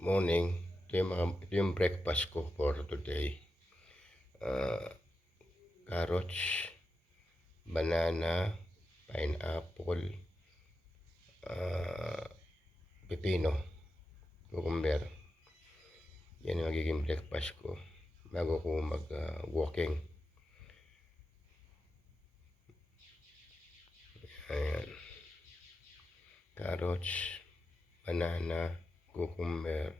Morning. Ito yung breakfast ko for today. Uh, Carrots, banana, pineapple, uh, pepino, cucumber. Yan yung magiging breakfast ko bago ko mag-walking. Ayan. Carrots, banana, cucumber,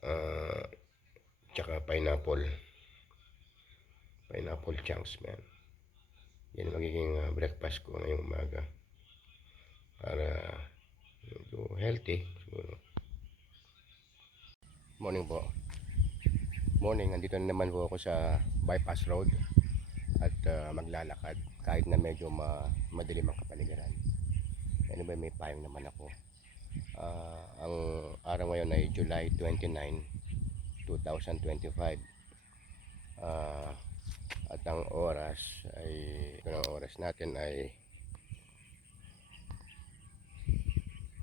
uh, tsaka pineapple. Pineapple chunks, man. Yan yung magiging breakfast ko ngayong umaga. Para medyo healthy siguro. Morning po. Morning, nandito na naman po ako sa bypass road at maglalakad kahit na medyo madilim ang kapaligiran. Anyway, may payong naman ako. Ang araw ngayon ay July 29, 2025. At ang oras ay, ang oras natin ay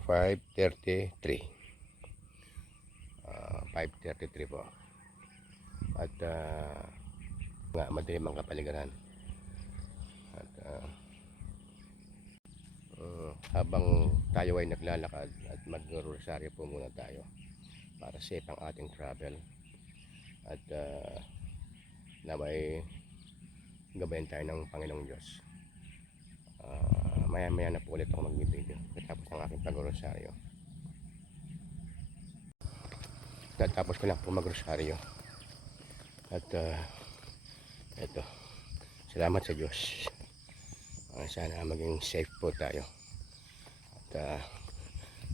5:33. 5:33 po. At madilim ang kapaligiran. At habang tayo ay naglalakad at mag-rosaryo po muna tayo para safe ang ating travel at naway gabayan tayo ng Panginoong Diyos. Maya maya na po ulit ako magbibideo katapos ng aking pag-rosaryo. Natapos ko lang po mag-rosaryo at eto, salamat sa Diyos. Sana maging safe po tayo at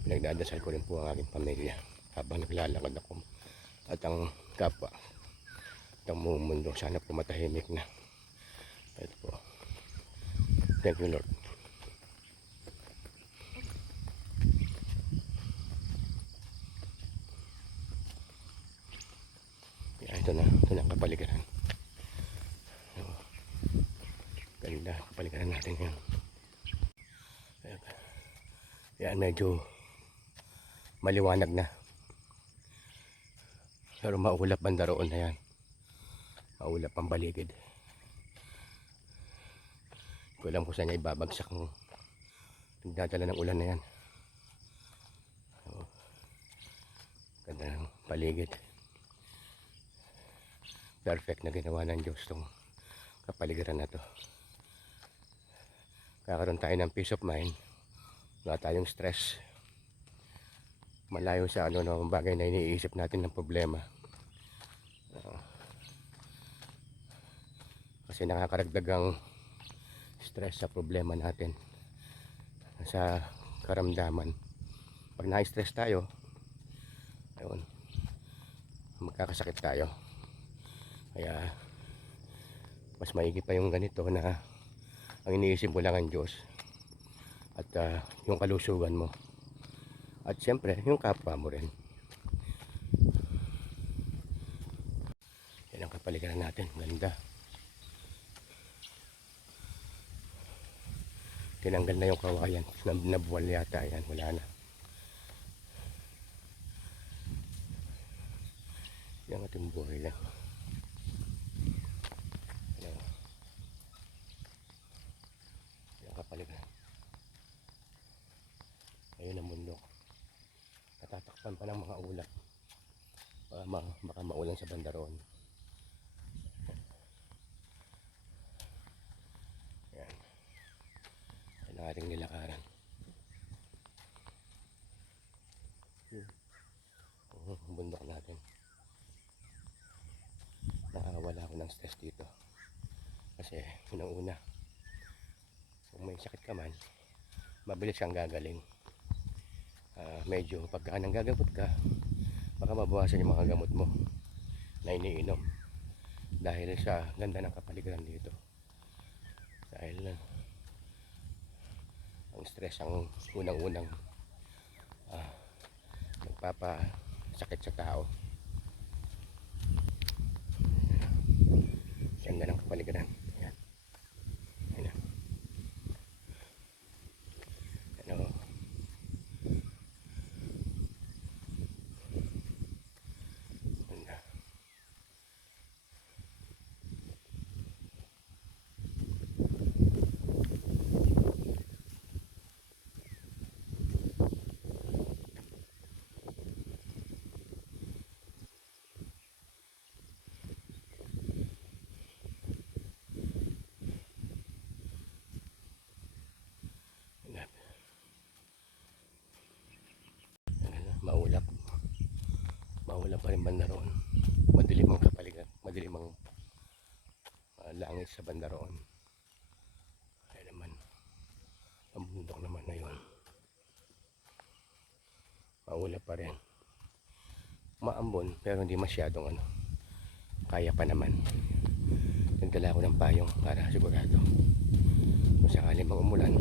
nagdadasal ko rin po ang aking pamilya habang naglalakad ako at ang kapwa at ang buong mundo sana po matahimik na. Ito po, thank you Lord. Ito na ang kapaligiran. Ganda kapaligiran natin yan. Yan, medyo maliwanag na. Pero maulap banda roon na yan. Maulap ang baligid. Ko lang po sa niya ibabagsak ng nagdadala ng ulan na yan. Ganda ng paligid. Perfect na ginawa ng Diyos tong kapaligiran na to. Kakaroon tayo ng peace of mind. Wala tayong stress. Malayo sa ng bagay na iniisip natin ng problema. Kasi nakakaragdag ang stress sa problema natin, sa karamdaman. Pag na-stress tayo, ayun, magkakasakit tayo. Kaya mas maigi pa yung ganito na ang iniisip mo lang ang Diyos at yung kalusugan mo at siyempre yung kapwa mo rin. Yan ang kapaligiran natin, ganda. Tinanggal na yung kawayan, nabuwal yata yan, wala na. Yan ating buhay lang. Yan kapaligiran. Ayun ang mundo. Natatakpan pa ng mga ulap. Baka maulan sa bandaron. Yan. Yan ang ating nilakaran. Bundok natin. Nakakawala ako ng stress dito. Kasi unang-una, kung may sakit ka man, mabilis kang gagaling. Medyo pagka nanggagamot ka, baka mabawasan yung mga gamot mo na iniinom dahil sa ganda ng kapaligiran dito. Dahil ang stress ang unang-unang nagpapasakit sa tao. Ganda ng kapaligiran. Yan. Yan. Ano. maulap. Maulap pa rin banda roon. Madilim ang kapaligiran, madilim ang langit sa banda roon. Ayan naman, ang bundok naman na yun. Maulap pa rin. Maambon pero hindi masyadong ano. Kaya pa naman. Nagdala ko ng payong para sigurado. Kung sakali mang umulan,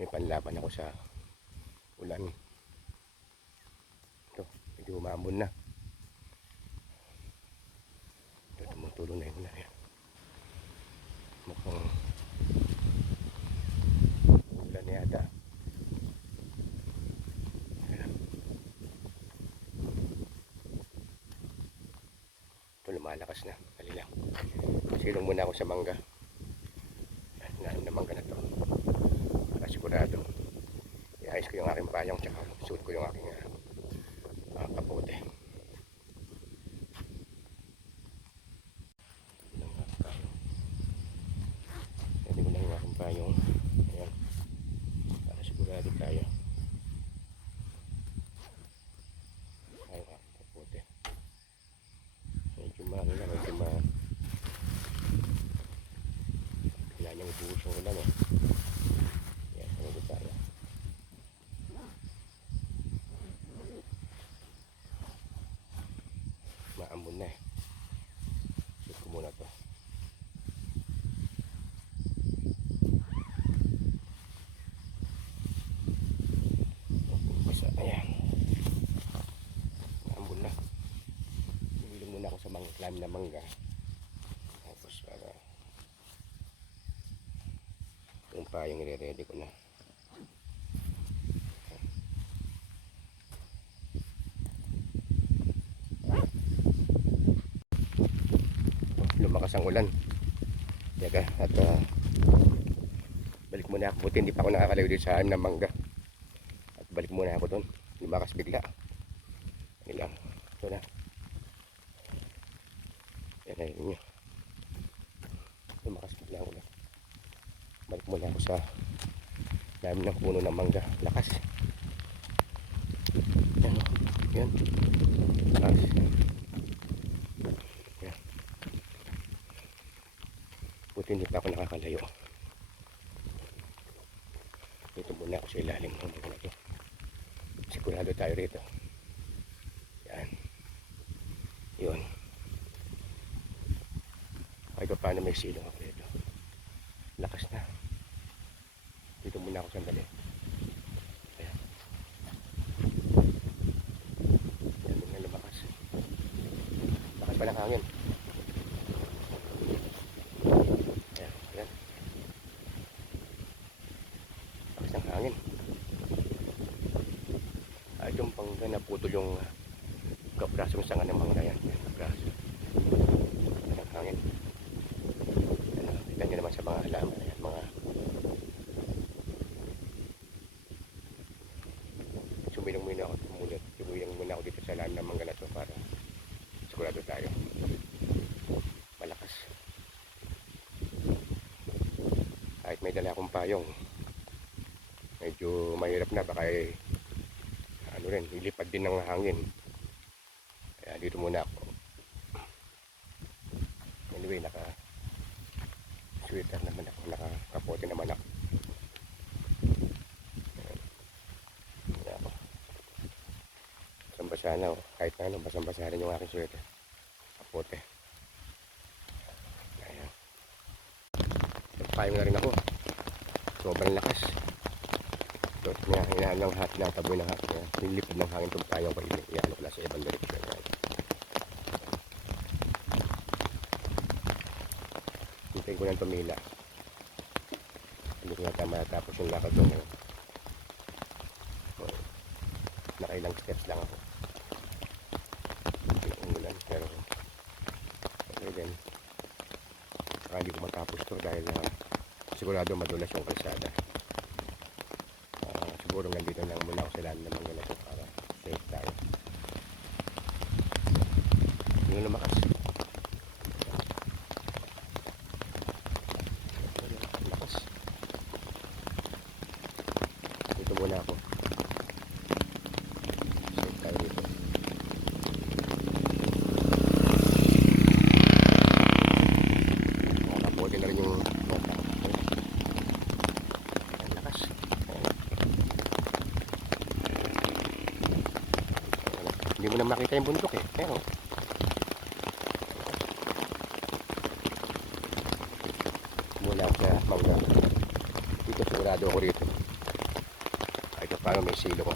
may panlaban ako sa ulan. Ito, medyo umaambon na. Ito, tumutulong na yun na yan. Mukhang ulan na yata. Ito, lumalakas na. Dali lang. Silong muna ako sa mangga. Nanom na mangga na to. Para sigurado. Iayos ko yung aking payong tsaka suot ko yung aking kapote. Pwede ko lang yung aking payong. Ayan. Para sigurado tayo. Ay, yung aking kapote. Medyo mahal na. Medyo mahal. Kailangan niyang ibuhos yung ulan eh. Ayan, pwede tayo. Maambon na eh. Suot ko muna to. Basta, ayan. Maambon na. Bumili muna ako sa lalim na mangga. Tapos para yung payong i-ready ko na. Lumakas ang ulan. Teka, at balik muna ako. Buti hindi pa ako nakakalayo dito sa anim na mangga. At balik muna ako doon. Lumakas bigla. Yan lang. Ito na. Yan na yun nyo. Lumakas bigla ang ulan. Balik muna ako sa dami ng puno ng mangga. Lakas. Yan o. Yan. Lakas. Buti hindi pa ako nakakalayo. Dito muna ako sa ilalim ng mga na ito. Sigurado tayo rito. Yan. Yun. Kahit pa paano may silong ako rito. Lakas na. Dito muna ako sandali. Ayan. Yan na lumakas. Lakas pa ng hangin. Hangin. Yung pangga naputol yung kaprasong sanga ng mangga yan. Kapraso. Ang hangin. Kita nyo naman sa mga halaman. Ayan, mga sumilong muna ako dito sa lalim ng mangga na to para sigurado tayo. Malakas. Kahit may dala akong payong, medyo mahirap na, baka ano rin, ilipad din ng hangin. Kaya dito muna ako. Anyway, naka sweater naman ako, naka kapote naman ako. Ayan ako. Basang-basa na, kahit na ano, basang-basa rin yung aking sweater. Kapote. Ayan. Nagpayong na rin ako. Sobrang lakas. So, hinahan ng hat na, taboy ng hat niya. Nilipad ng hangin itong payong ko. Iyan ko lang sa ibang direksyon. Hintayin ko ng tumila. Hindi ko yata matapos yung lakad doon. Nakailang steps lang ako. Umulan, pero okay din. Saka hindi ko matapos to dahil sigurado madulas yung kalsada. Siguro nandito lang muna ako sa lalim ng mangga na ito para safe tayo. Yung lumakas. Lakas. muna ako. Safe tayo dito. Nakapote na rin yung nota. Ang lakas. Hindi mo na makita yung bundok eh. Pero mula sa mangga. Dito sigurado ako rito. Kahit paano may silo ko.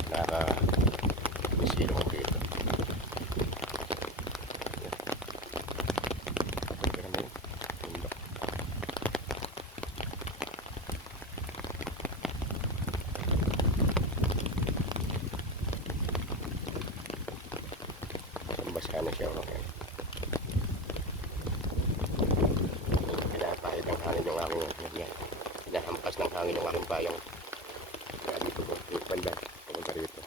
May silo ko dito. Bundok. Basa na siya. Okay. Pinapahit ang hangin yung aking hinahampas ng hangin yung aking payong. Kaya dito ko yung banda pumunta rito.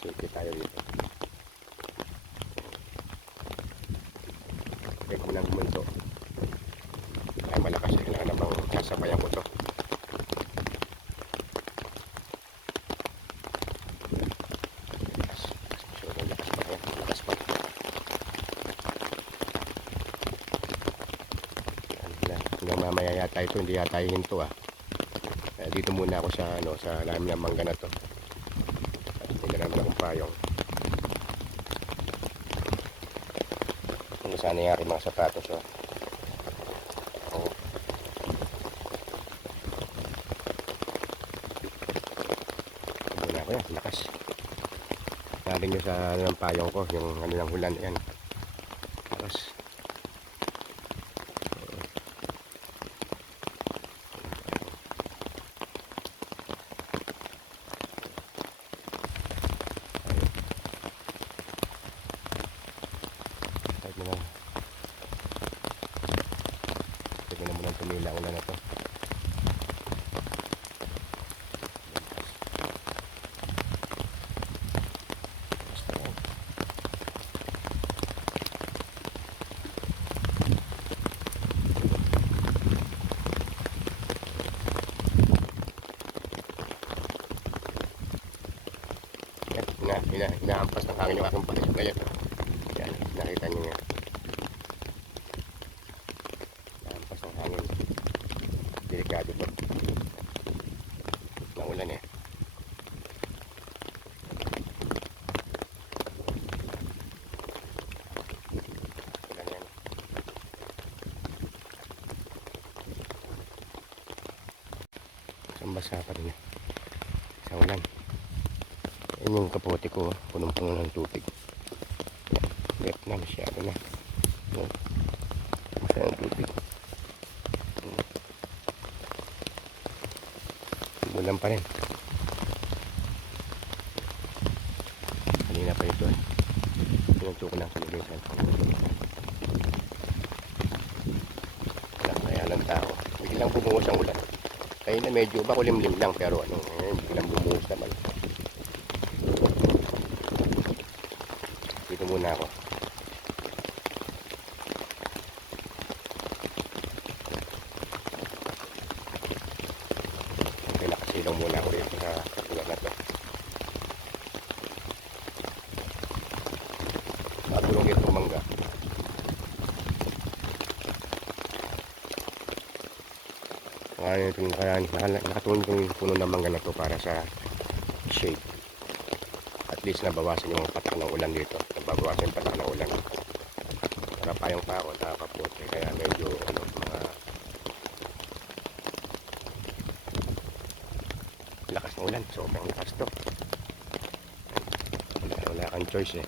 Safety tayo dito. Check mo ng multo. Ay malakas eh. Kailangan namang sasabayan ko to. Hanggang mamaya yata ito, hindi yata hinto ah. Kaya dito muna ako sa sa lalim ng mangga na to. Hindi naman akong payong. Kung saan yung aking mga sapatos oh. Oh. Muna ako yan, lakas. Sabi nyo sa ng payong ko, yung ng hulan yan. Lakas. Pwede na muna tumila ulan na to. Yan, inaampas ng hangin yung aking palit na yan. Yan, nakita nyo yan. Inaampas ng hangin. Delikado to. Naulan eh. Ulan yan. Isang basa pa rin eh. Sa ulan. Yan yung kapote ko, punong-puno ng tubig. Get na, masyado na. Masyado ng tubig. Ulan pa rin. Kanina pa ito. Pinagto ko ng kalibisan. Wala kaya ng tao. Biglang bumuhos ang ulan. Kaya na medyo makulimlim lang pero biglang bumuhos naman. Dito muna ako. Okay, nakasilong muna ako dito sa lugar na to. Matulong itong mangga. Nakatulong itong puno ng mangga na to para sa shade. At least nabawasan yung patak ng ulan dito. Nabawasan yung patak ng ulan. Nakapayong pa ako, nakakapote. Kaya medyo mga lakas ng ulan. Sobrang lakas to. Wala kang choice eh.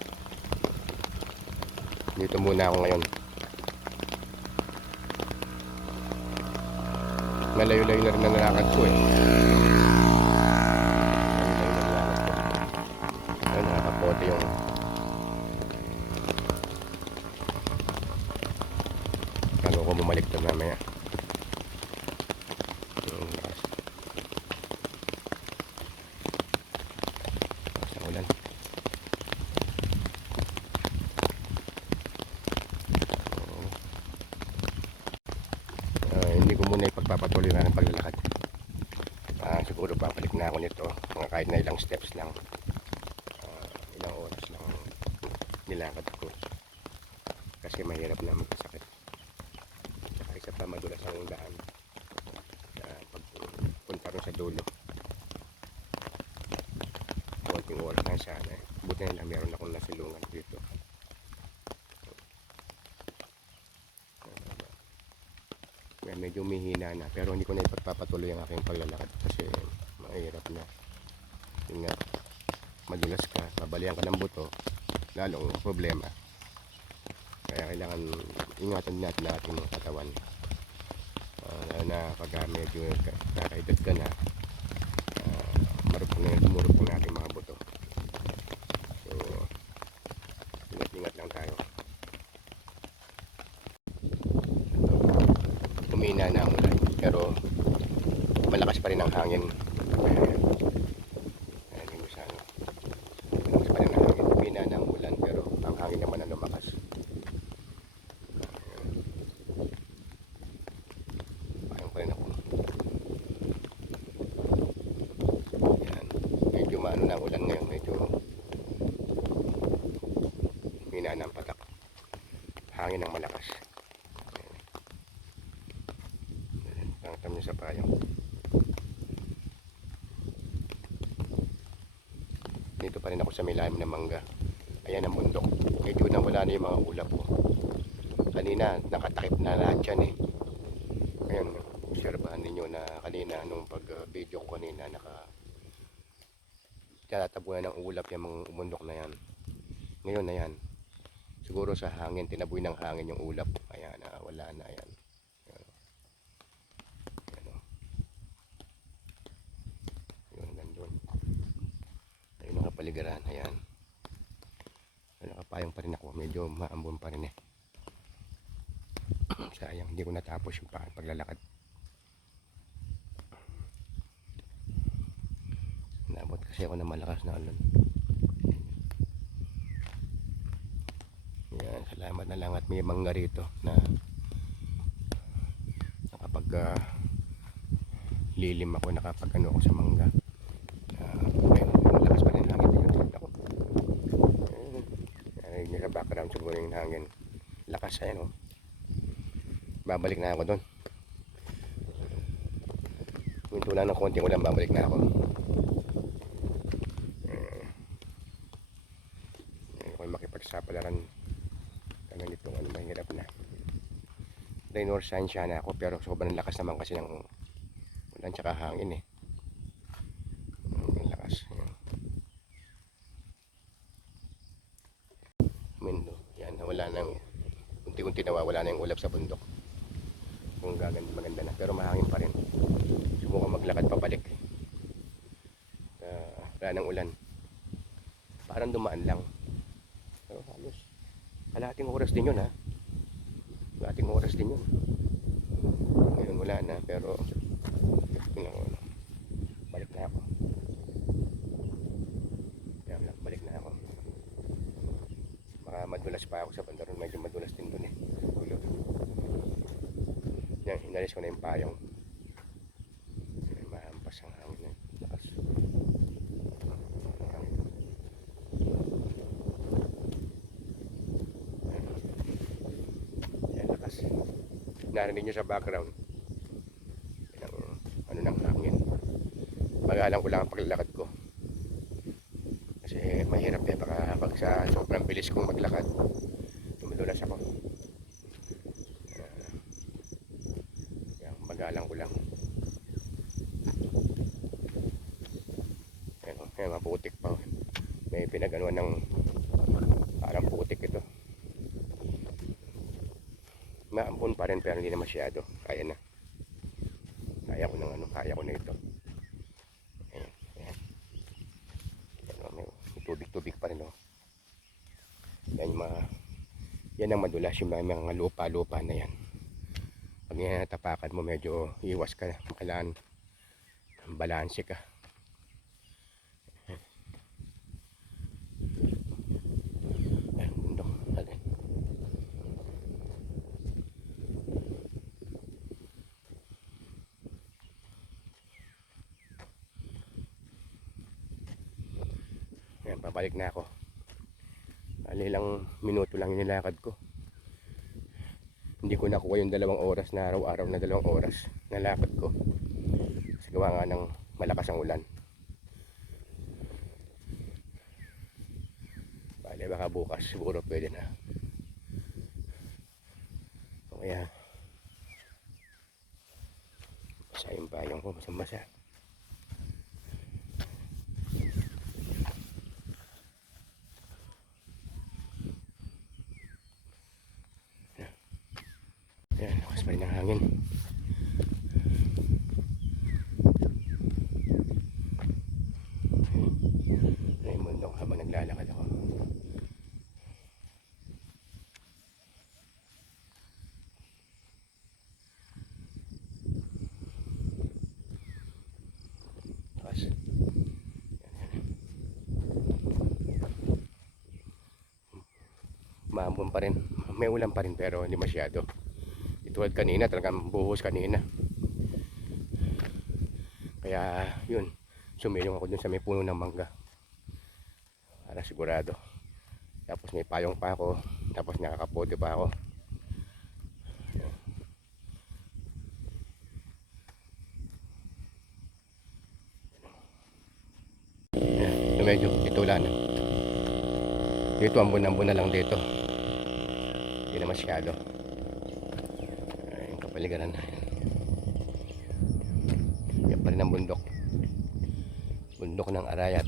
Dito muna ako ngayon. Malayo-layo na rin ang nalakad ko eh. Nakakapote yung kano ko bumalik to mamaya. Sa ulan. Hindi ko muna ipagpapatuloy na ng paglalakad. siguro babalik na ako nito mga kahit na ilang steps lang, ilang oras lang nilakad ko kasi mahirap na magkasakit. Saka isa pa madulas ang daan pagpunta rin sa dulo, konting oras lang sana. Buti na lang meron akong nasilungan dito. Medyo umihina na pero hindi ko na ipagpapatuloy ang aking paglalakad kasi mahirap na. Yun nga, madulas ka, mabalian ka ng buto, lalong problema. Kaya kailangan ingatan natin ang ating mga katawan, lalo na pag medyo kakaedad ka na, marupong na yung dumurupong na ating mga buto. So ingat lang tayo. Humina na ang ulan pero malakas pa rin ang hangin. Malakas pa rin ang hangin. Humina na ang ulan pero ang hangin naman ang lumakas. Parang pa rin ako. Yan. Medyo maano na ang ulan ngayon. Medyo humina na ang patak. Hangin ang malakas. Tangtam niya sa payong. Dito pa rin ako sa milalim ng mangga. Ayan ang bundok. Medyo nawala na yung mga ulap ko. Kanina nakatakip na lahat yan eh. Ngayon obserbahan ninyo na kanina nung pag video ko kanina tinatabunan ng ulap yung mga bundok na yan. Ngayon na yan. Siguro sa hangin, tinaboy ng hangin yung ulap. Ayan na, wala na yan. Paligiran, ayan. Nakapayong pa rin ako, medyo maambon pa rin eh. Sayang, hindi ko natapos yung paglalakad. Naabot kasi ako ng malakas na ulan. Ayan, salamat na lang at may mangga rito na nakapag lilim ako, nakapag ano ako sa mangga. Malakas pa rin hangin dito. Sa background siguro yung hangin. Lakas, ayan o. Babalik na ako doon. Minto lang ng konting ulan, babalik na ako. Kung makipagsapalaran ka na nito, mahirap na. Rain or shine siya na ako pero sobrang lakas naman kasi ng ulan tsaka hangin eh. Lakas. Yan, wala nang unti-unti nawawala na yung ulap sa bundok. Kung maganda na pero mahangin pa rin. Subukan maglakad pabalik. Wala nang ulan. Parang dumaan lang. Pero halos kalahating oras din yun ha. Kalahating oras din yun. Ngayon wala na pero balik na ako. Balik na ako. Madulas pa ako sa bandaron, medyo madulas din dun eh. Yan, hinalis ko na yung payong. Mahampas ang hangin. Lakas. Yan, lakas. Narinig nyo sa background. Yan ang ng hangin. Magalang ko lang ang paglalakad ko. Kasi mahirap eh, baka pag sa sobrang bilis kong maglakad tumudulas ako. Magalang ko lang. Ayan, maputik pa. May pinaganuan ng parang putik ito. Maampon pa rin pero hindi na masyado. Kaya na. Kaya ko ng kaya ko na ito. Tubig pa rin yan ang madulas yung mga lupa na yan. Pag yan natapakan mo medyo iwas ka, kailangan balanse ka. Ayan, papalik na ako. Ilang minuto lang yung nilakad ko. Hindi ko nakuha yung 2 oras na araw-araw na 2 oras na lakad ko. Kasi gawa nga ng malakas ang ulan. Bale, baka bukas siguro pwede na. O kaya, basa yung payong ko, basang-basa. Ayan, lakas pa rin ang hangin. Ay, bundok habang naglalakad ako. Lakas. Maambon pa rin. May ulan pa rin pero hindi masyado. Tulad kanina, talagang buhos kanina. Kaya yun, sumilong ako dun sa may puno ng mangga para sigurado. Tapos may payong pa ako, tapos nakakapote pa ako. Ayan, medyo itulan. Dito ambon-ambon na lang dito. Hindi na masyado. Ayan, kapaligiran na. Yan pa rin ang bundok. Bundok ng Arayat.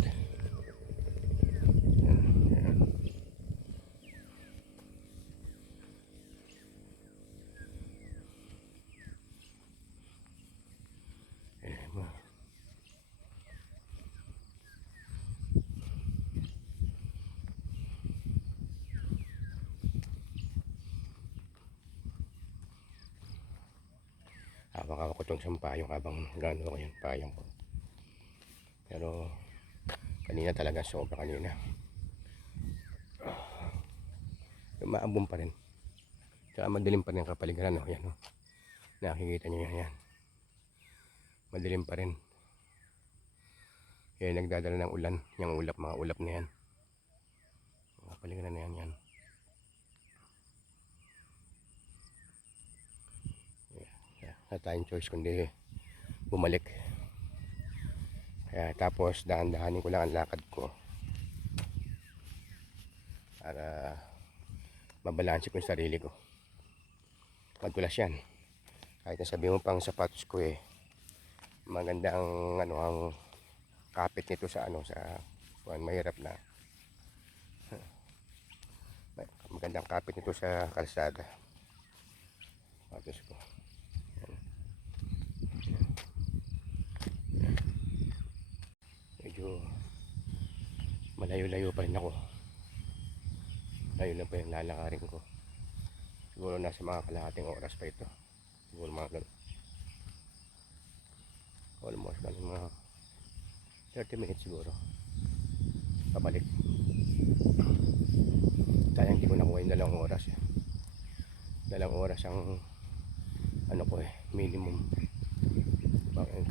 Habang ako itong isang payong, habang gano'n ko yung payong ko. Pero kanina talaga, sobra kanina. Maambon pa rin. Tsaka madilim pa rin ang kapaligiran. Oh. Yan, oh. Nakikita nyo yan. Madilim pa rin. Yan, nagdadala ng ulan. Yung ulap, mga ulap na yan. Mga kapaligiran na yan. Wala tayong choice kundi bumalik. Kaya tapos dahan-dahanin ko lang ang lakad ko para mabalanse ko yung sarili ko. Madulas yan. Kahit nasabi mo pang sapatos ko maganda ang ang kapit nito sa mahirap na. Magandang kapit nito sa kalsada. Sapatos ko. Medyo malayo-layo pa rin ako. Layo na pa yung lalakarin ko. Siguro nasa mga kalahating oras pa ito. Siguro mga ganun. Almost mga 30 minutes siguro. Pabalik. Kaya hindi ko nakuha yung 2 oras. 2 oras ang minimum.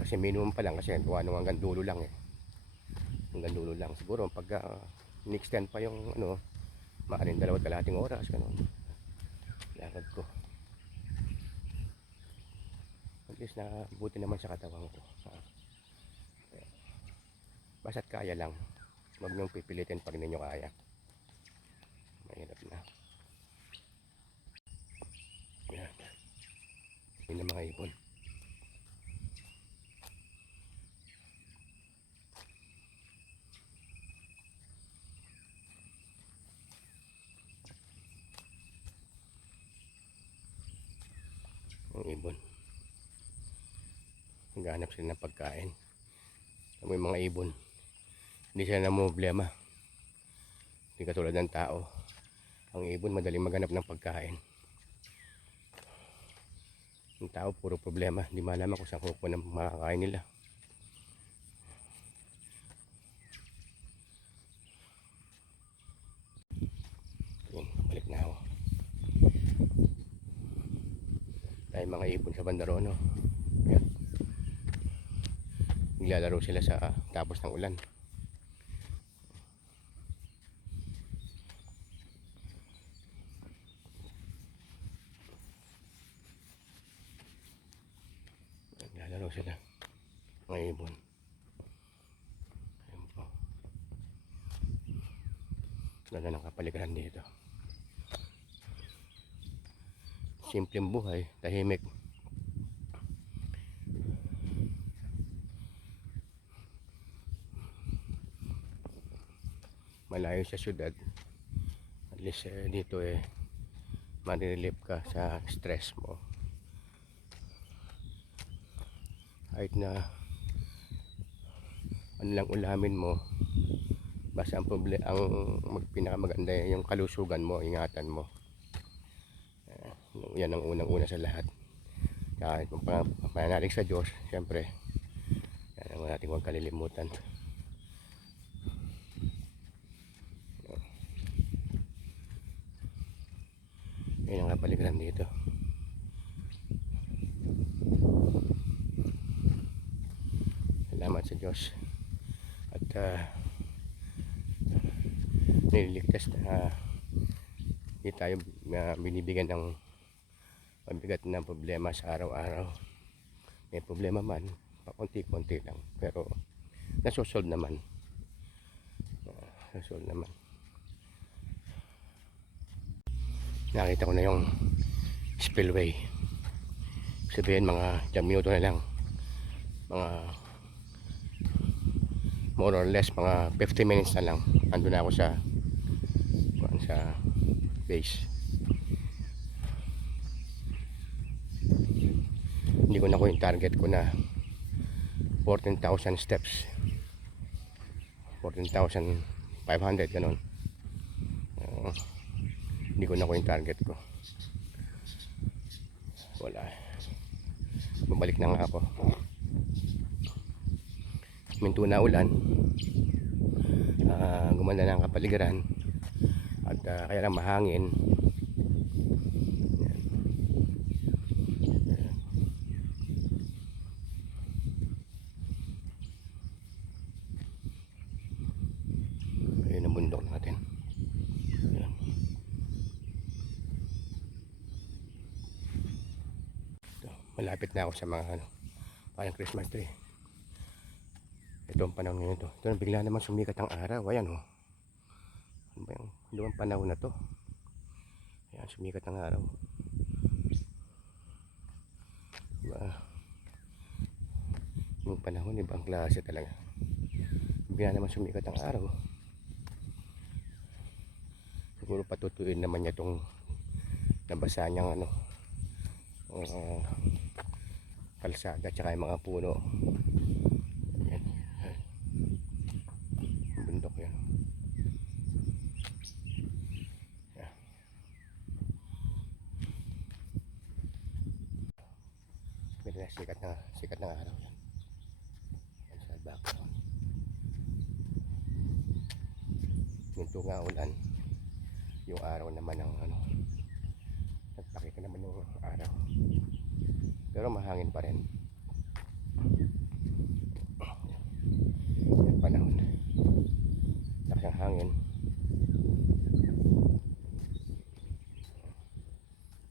Kasi minimum pa lang kasi hanggang dulo lang hanggang dulo lang. Siguro pag in-extend pa yung maaaring 2.5 oras ganun lakad ko. At least buti naman sa katawan ko. Basta't kaya lang, huwag niyong pipilitin pag ninyo kaya. Mahirap na. Yan. Yun ang mga ibon. Ang ibon, naghahanap sila ng pagkain. May mga ibon, hindi sila namumblema. Hindi katulad ng tao. Ang ibon madaling maghanap ng pagkain. Ang tao puro problema, hindi malaman kung saan kukuha ng makakain nila. Yun, balik na ako. Tayo mga ibon sa Bandarono. Yan. Naglalaro sila sa tapos ng ulan. Mga ibon. Ayan po. Ganda ng kapaligiran dito. Simpleng buhay, tahimik. Malayo sa syudad. At least dito ma-relieve ka sa stress mo. Kahit na ano lang ulamin mo, basta ang pinakamaganda yung kalusugan mo, ingatan mo. Yan ang unang-una sa lahat. Kahit pananalig sa Diyos, siyempre yan ang natin huwag kalilimutan. Yan ang kapaligiran dito. Salamat sa Diyos at nililigtas na hindi tayo binibigyan ng mabigat na problema sa araw-araw. May problema man, pakunti-kunti lang, pero nasosolve naman. Nasosolve naman. Nakita ko na yung spillway. Sabihin mga isang minuto na lang, mga more or less mga 50 minutes na lang andun na ako sa base. Hindi ko na ko yung target ko na 14,000 steps, 14,500 ganun. Hindi ko na ko yung target ko. Wala, babalik na nga ako. Minto na ulan, gumanda na ang kapaligiran at kaya lang mahangin. Ayun ang bundok natin. Ayan. Ito, malapit na ako sa mga parang Christmas tree. Ito ang panahon ngayon to. Ito bigla naman sumikat ang araw. Ayan o. Ano ba yung panahon na to? Ayan, sumikat ang araw. Diba? Yung panahon, ibang klase talaga. Bigla naman sumikat ang araw. Siguro patutuin naman niya itong nabasa niyang kalsada at saka yung mga puno. Bundok yan. Yeah. Pwede na sikat na araw yan. Yan sa background. Minto nga ulan. Yung araw naman ang nagpakita naman yung araw. Pero mahangin pa rin. Yan panahon. Lakas ang hangin.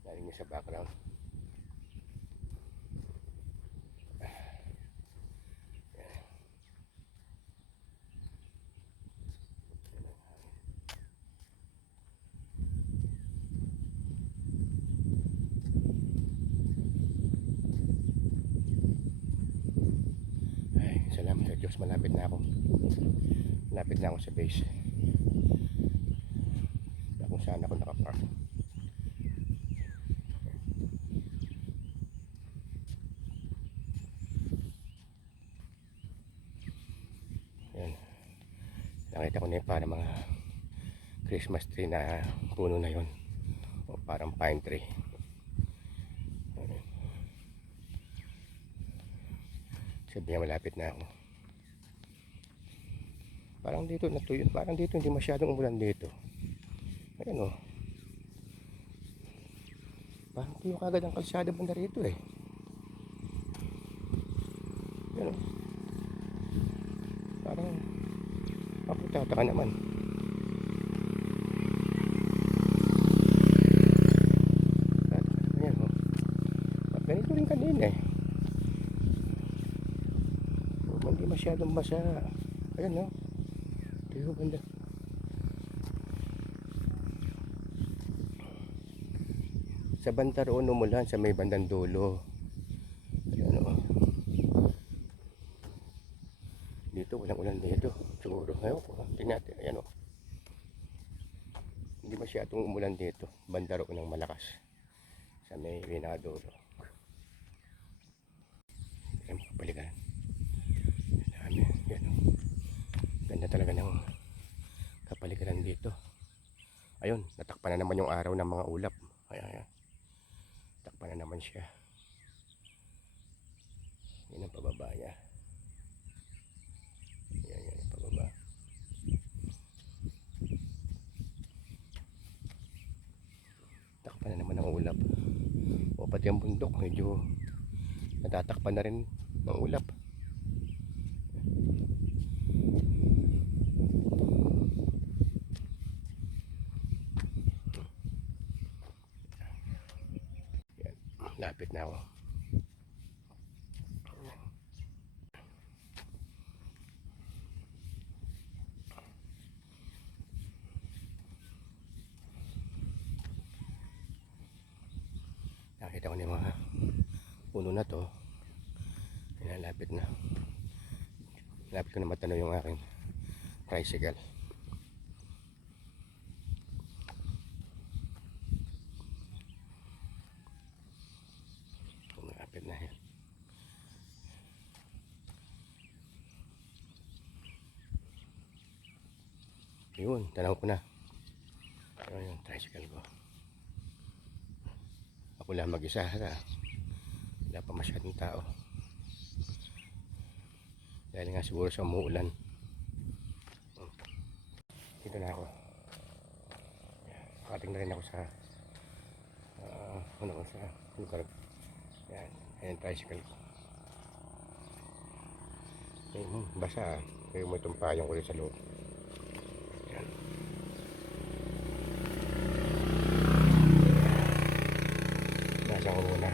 Narinig niyo sa background. Ay, salamat sa Diyos, malapit na ako. Malapit na ako sa base. Kung saan ako nakapark. Yan. Nakita ko na yung parang mga Christmas tree na puno na yon, o parang pine tree. Sabihin malapit na ako. Parang dito natuyo, parang dito hindi masyadong umulan dito. Ayan o. Parang tuyo kagad ang kalsada banda rito eh. Ayan o. Parang maputata ka naman. Ayan o. Ganito rin kanina eh. Hindi masyadong basa. Ayan no. Ito yung banda. Sa banda roon umulan sa may bandang dulo. Ayan o. Dito walang ulan dito. Siguro. Ayun ko. Tingnan natin. Ayan o. Hindi masyadong umulan dito. Banda roon ng malakas. Sa may Venado. Ayan kapalikan. Dami. Ayan o. Ganda talaga ng kapaligiran dito. Ayun. Natakpan na naman yung araw ng mga ulap. Ayan. Ayan. Takpan na naman siya. Yan ang pababa niya. Yan ang pababa. Takpan na naman ang ulap. O pati ang bundok medyo natatakpan na rin ng ulap. Yan. Lapit na ako. Nakita ko na yung mga puno na to. Ayan, lapit na. Lapit ko na matanaw yung aking tricycle. Lapit na yan. Yun, tanaw ko na. Ayan yung tricycle ko. Ako lang mag-isa. Wala pa masyadong tao. Dahil nga siguro sa umuulan. Dito na ako. Nakating na rin ako sa sa lugar. Yan. Ayan tricycle ko. Ayun, basa. Kaya mo itong payong ko rin sa loob. Yan. Nasa ko muna.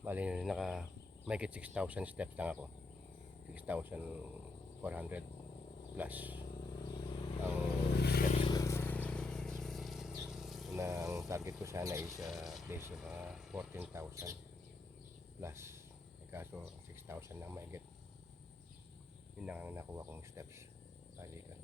Bali naka mahigit 6,000 steps lang ako. 6,400 plus ang steps ko. So, ang target ko sana is place yung 14,000 plus. Kaso 6,000 lang mahigit. Yun lang ang nakuha kong steps. Balikan.